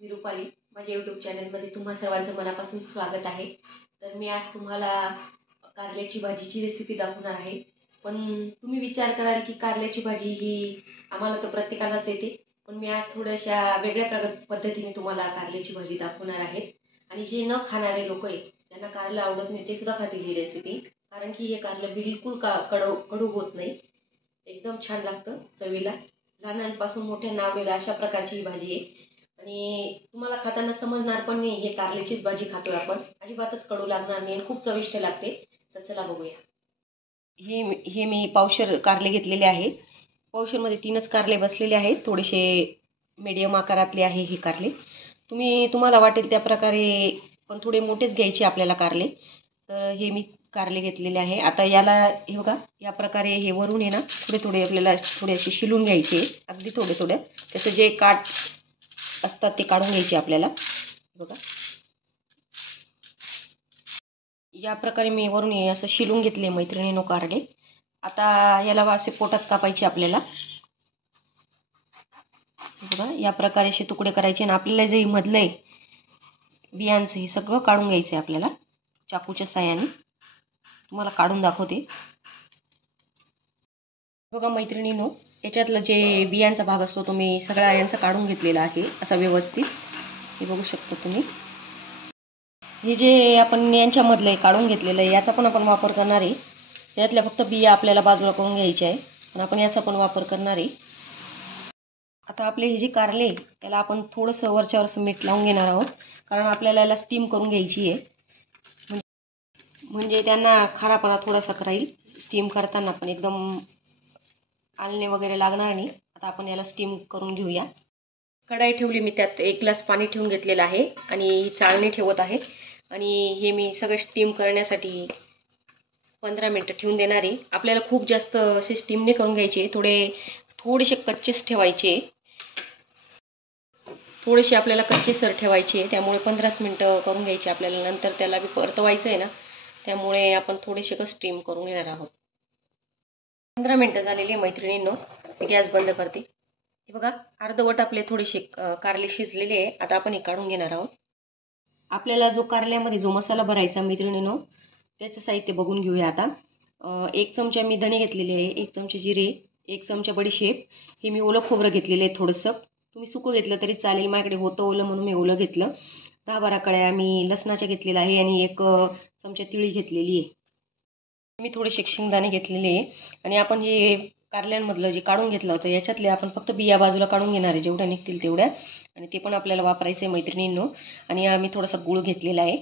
मी रुपाली, माझ्या यूट्यूब चॅनलमध्ये तुम्हा सर्वांचं मनापासून स्वागत आहे। तर मी आज तुम्हाला कारल्याची भाजीची रेसिपी दाखवणार आहे। पण तुम्ही विचार कराल की कारल्याची भाजी ही आम्हाला तर प्रत्येकालाच येते, पण मी आज थोड्याशा वेगळ्या पद्धतीने तुम्हाला कारल्याची भाजी दाखवणार आहे। आणि जे न खाणारे लोक आहेत, ज्यांना कारलं आवडत नाही, ते सुद्धा खातील ही रेसिपी, कारण की हे कारलं बिलकुल कडू होत नाही, एकदम छान लागतं चवीला। लहानांपासून मोठ्यांना आवडेल अशा प्रकारची ही भाजी आहे। आणि तुम्हाला खाताना समजणार पण नाही हे कारल्याचीच भाजी खातोय आपण, अजिबातच कडू लागणार नाही, खूप चविष्ट लागते। तर चला बघूया। हे मी पावशेर कारले घेतलेले आहे। पावशेरमध्ये 3च कारले बसलेले आहेत, थोडेसे मीडियम आकारातले आहे हे कारले। तुम्हाला वाटेल त्या प्रकारे, पण थोडे मोठेच घ्यायचे आपल्याला कारले। तर हे मी कारले घेतलेले आहे। आता याला हे बघा, या प्रकारे हे वरून आहे ना, थोडे आपल्याला थोडे असे शिलून घ्यायचे, अगदी थोडे त्याचं जे काट असतात ते काढून घ्यायचे आपल्याला। बघा, या प्रकारे मी वरून असं शिलून घेतले मैत्रिणींनो कारले। आता याला असे पोटात कापायचे आपल्याला। बघा, या प्रकारे असे तुकडे करायचे आणि आपल्याला जे मधलं आहे बियांचं हे सगळं काढून घ्यायचं आहे आपल्याला चाकूच्या साहाय्याने। तुम्हाला काढून दाखवते। बघा मैत्रिणींनो, याच्यातलं जे बियांचा भाग असतो तो मी सगळा यांचा काढून घेतलेला आहे असा व्यवस्थित। हे बघू शकता तुम्ही। हे जे आपण यांच्यामधलं काढून घेतलेलं आहे याचा पण आपण वापर करणार आहे। यातल्या फक्त बिया आपल्याला बाजूला करून घ्यायच्या आहे, पण आपण याचा पण वापर करणार आहे। आता आपले हे जे कारले त्याला आपण थोडंसं वरच्यावर मीठ लावून घेणार आहोत, कारण आपल्याला याला स्टीम करून घ्यायची आहे, म्हणजे त्यांना खारापणा थोडासा राहील। स्टीम करताना पण एकदम आलणे वगैरे लागणार नाही। आता आपण याला स्टीम करून घेऊया। कढाई ठेवली मी, त्यात 1 ग्लास पाणी ठेवून घेतलेलं आहे आणि चाळणी ठेवत आहे। आणि हे मी सगळं स्टीम करण्यासाठी 15 मिनिटं ठेवून देणार आहे। आपल्याला खूप जास्त असे स्टीम नाही करून घ्यायचे, थोडेसे कच्चेच ठेवायचे, थोडेसे आपल्याला कच्चे सर ठेवायचे। त्यामुळे 15 मिनिटं करून घ्यायचे आपल्याला, नंतर त्याला बी परतवायचं आहे ना, त्यामुळे आपण थोडेसे स्टीम करून घेणार आहोत। 15 मिनिटं झालेली मैत्रिणींनो, मी गॅस बंद करते। हे बघा, अर्धवट आपले थोडेसे कारले शिजलेले आहे। आता आपण हे काढून घेणार आहोत। आपल्याला जो कारल्यामध्ये जो मसाला भरायचा मैत्रिणींनो, त्याचं साहित्य बघून घेऊया आता। 1 चमचा मी धणे घेतलेले आहे, 1 चमचा जिरे, 1 चमचा बडीशेप, हे मी ओलं खोबरं घेतलेलं आहे थोडंसं, तुम्ही सुकं घेतलं तरी चालेल, माझ्याकडे होतं ओलं म्हणून मी ओलं घेतलं। 10-12 कळ्या मी लसणाच्या घेतलेल्या आहे आणि 1 चमचा तिळी घेतलेली आहे। मी थोडेसे शेंगदाणे घेतलेले आहे। आणि आपण जे कारल्यांमधलं जे काढून घेतलं होतं याच्यातले आपण फक्त बिया बाजूला काढून घेणार आहे, जेवढ्या निघतील तेवढ्या, आणि ते पण आपल्याला वापरायचं आहे मैत्रिणींनो। आणि मी थोडासा गूळ घेतलेला आहे,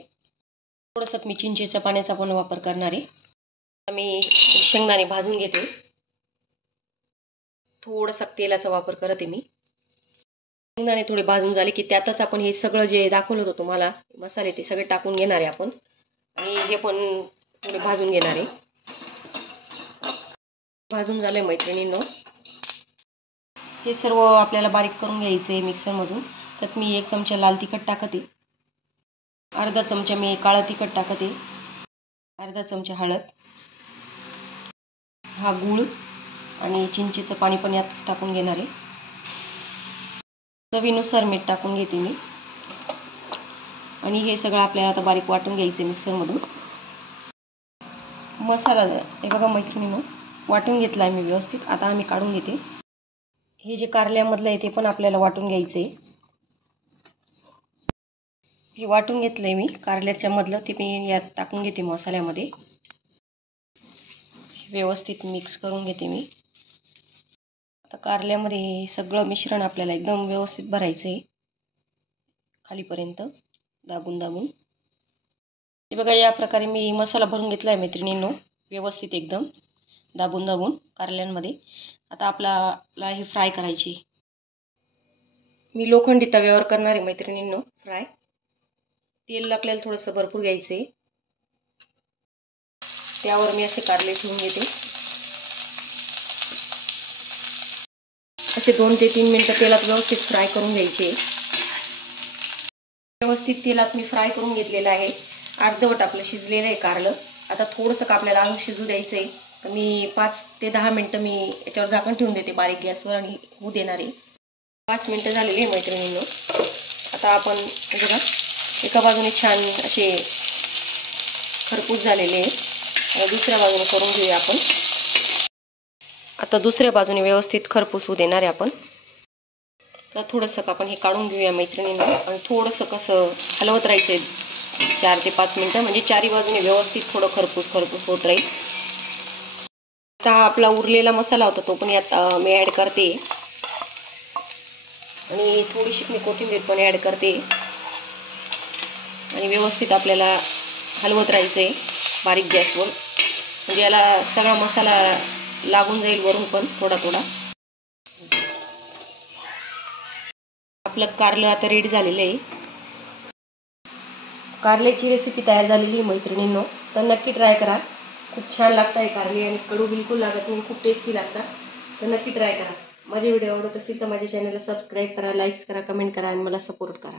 थोडंसं मी चिंचेच्या पाण्याचा पण वापर करणार आहे। मी शेंगदाणे भाजून घेते, थोडासा तेलाचा वापर करते मी। शेंगदाणे थोडे भाजून झाले की त्यातच आपण हे सगळं जे दाखवलं होतं तुम्हाला मसाले, ते सगळे टाकून घेणार आहे आपण, आणि हे पण थोडे भाजून घेणार आहे। भाजून झालंय मैत्रिणींनो, हे सर्व आपल्याला बारीक करून घ्यायचं आहे मिक्सरमधून। त्यात मी 1 चमचा लाल तिखट टाकते, अर्धा चमचा मी काळं तिखट टाकते, अर्धा चमचा हळद, हा गूळ आणि चिंचेचं पाणी पण यातच टाकून घेणार आहे। चवीनुसार मीठ टाकून घेते मी, आणि हे सगळं आपल्याला आता बारीक वाटून घ्यायचं आहे मिक्सरमधून। मसाला हे बघा मैत्रिणींनो, वाटून घेतला आहे मी व्यवस्थित। आता आम्ही काढून घेते। हे जे कारल्यामधलं आहे ते पण आपल्याला वाटून घ्यायचं आहे। हे वाटून घेतलं आहे मी कारल्याच्या मधलं, ते मी यात टाकून घेते मसाल्यामध्ये, व्यवस्थित मिक्स करून घेते मी। आता कारल्यामध्ये सगळं मिश्रण आपल्याला एकदम व्यवस्थित भरायचं आहे, खालीपर्यंत दाबून। हे बघा, या प्रकारे मी मसाला भरून घेतला आहे मैत्रिणींनो, व्यवस्थित एकदम दाबून कारल्यांमध्ये। आता आपल्याला हे फ्राय करायची, मी लोखंडी तव्यावर करणार आहे मैत्रिणींनो फ्राय। तेल आपल्याला थोडंसं भरपूर घ्यायचं आहे, त्यावर मी असे कारले ठेवून घेते। असे 2 ते 3 मिनिटं तेलात व्यवस्थित फ्राय करून घ्यायचे। व्यवस्थित तेलात मी फ्राय करून घेतलेलं आहे, अर्धवट आपलं शिजलेलं आहे कारलं। आता थोडंसं आपल्याला अजून शिजू द्यायचं आहे, तर मी 5 ते 10 मिनिटं मी याच्यावर झाकण ठेवून देते बारीक गॅसवर, आणि होऊ देणार आहे। 5 मिनिटं झालेली आहे मैत्रिणींनो, आता आपण बघा एका बाजूने छान असे खरपूस झालेले आहे, दुसऱ्या बाजूने करून घेऊया आपण. आता दुसऱ्या बाजूने व्यवस्थित खरपूस होऊ देणार आहे आपण. तर थोडंसं आपण हे काढून घेऊया मैत्रिणींना आणि थोडंसं कसं हलवत राहायचं आहे 4 ते 5 मिनटं, म्हणजे चारी बाजूने व्यवस्थित थोडं खरपूस होत राहील. आता हा आपला उरलेला मसाला होता तो पण यात मी ॲड करते आणि थोडीशी मी कोथिंबीर पण ॲड करते आणि व्यवस्थित आपल्याला हलवत राहायचं आहे बारीक गॅसवर, म्हणजे याला सगळा मसाला लागून जाईल वरून पण थोडा थोडा. आपलं कारलं आता रेडी झालेलं आहे. कारल्याची रेसिपी तयार झालेली आहे मैत्रिणींनो, तर नक्की ट्राय करा. खूप छान लागतं आहे कारले आणि कडू बिलकुल लागत नाही, खूप टेस्टी लागतात. तर नक्की ट्राय करा. माझे व्हिडिओ आवडत असेल तर माझ्या चॅनलला सबस्क्राईब करा, लाईक्स करा, कमेंट करा आणि मला सपोर्ट करा.